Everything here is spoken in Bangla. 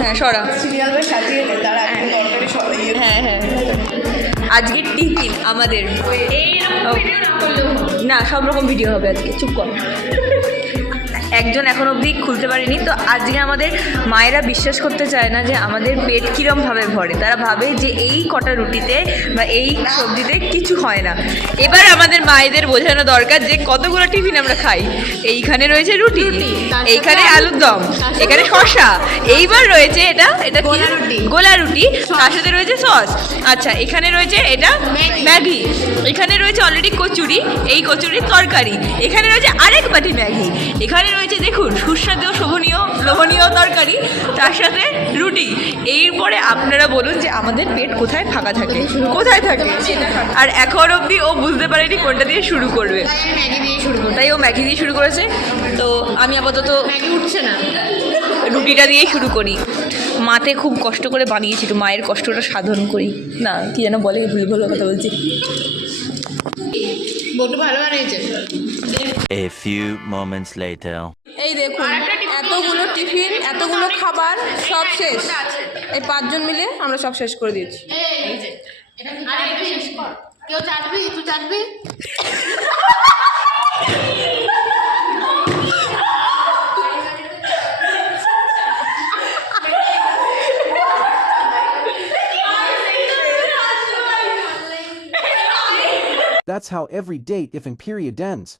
হ্যাঁ সরা। সিরিয়ালটা সাজিয়ে দে, তারা একদম তরকারি সবাই হ্যাঁ হ্যাঁ আজকের টিফিন আমাদের না সব রকম ভিডিও হবে আজকে, চুপ কর। একজন এখন অবধি খুলতে পারেনি, তো আজকে আমাদের মায়েরা বিশ্বাস করতে চায় না যে আমাদের পেট কীরমভাবে ভরে। তারা ভাবে যে এই কটা রুটিতে বা এই সবজিতে কিছু হয় না। এবার আমাদের মায়েদের বোঝানো দরকার যে কতগুলো টিফিন আমরা খাই। এইখানে রয়েছে রুটি, এইখানে আলুর দম, এখানে শসা, এইবার রয়েছে এটা এটা গোলা রুটি, তার সাথে রয়েছে সস। আচ্ছা এখানে রয়েছে এটা ম্যাগি, এখানে রয়েছে অলরেডি কচুরি, এই কচুরির তরকারি, এখানে রয়েছে আরেক বাটি ম্যাগি, এখানে রয়েছে দেখুন সুস্বাদু লোভনীয় তরকারি, তার সাথে রুটি। এরপরে আপনারা বলুন যে আমাদের পেট কোথায় ফাঁকা থাকে, কোথায় থাকে? আর এখন অবধি ও বুঝতে পারেনি কোনটা দিয়ে শুরু করবে, তাই ও ম্যাগি দিয়ে শুরু করেছে। তো আমি আপাতত উঠছে না, রুটিটা দিয়েই শুরু করি। মাতে খুব কষ্ট করে বানিয়েছিল, মায়ের কষ্টটা সাধন করি না, কি যেন বলে, ভুল কথা বলছি। বটু ভালো বানিয়েছে। A few moments later. এই দেখুন এতগুলো টিফিন, এতগুলো খাবার সব শেষ। এই 5 জন মিলে আমরা সব শেষ করে দিয়েছি। কেউ চাটবি? তুই চাটবি? That's how every date if in period ends.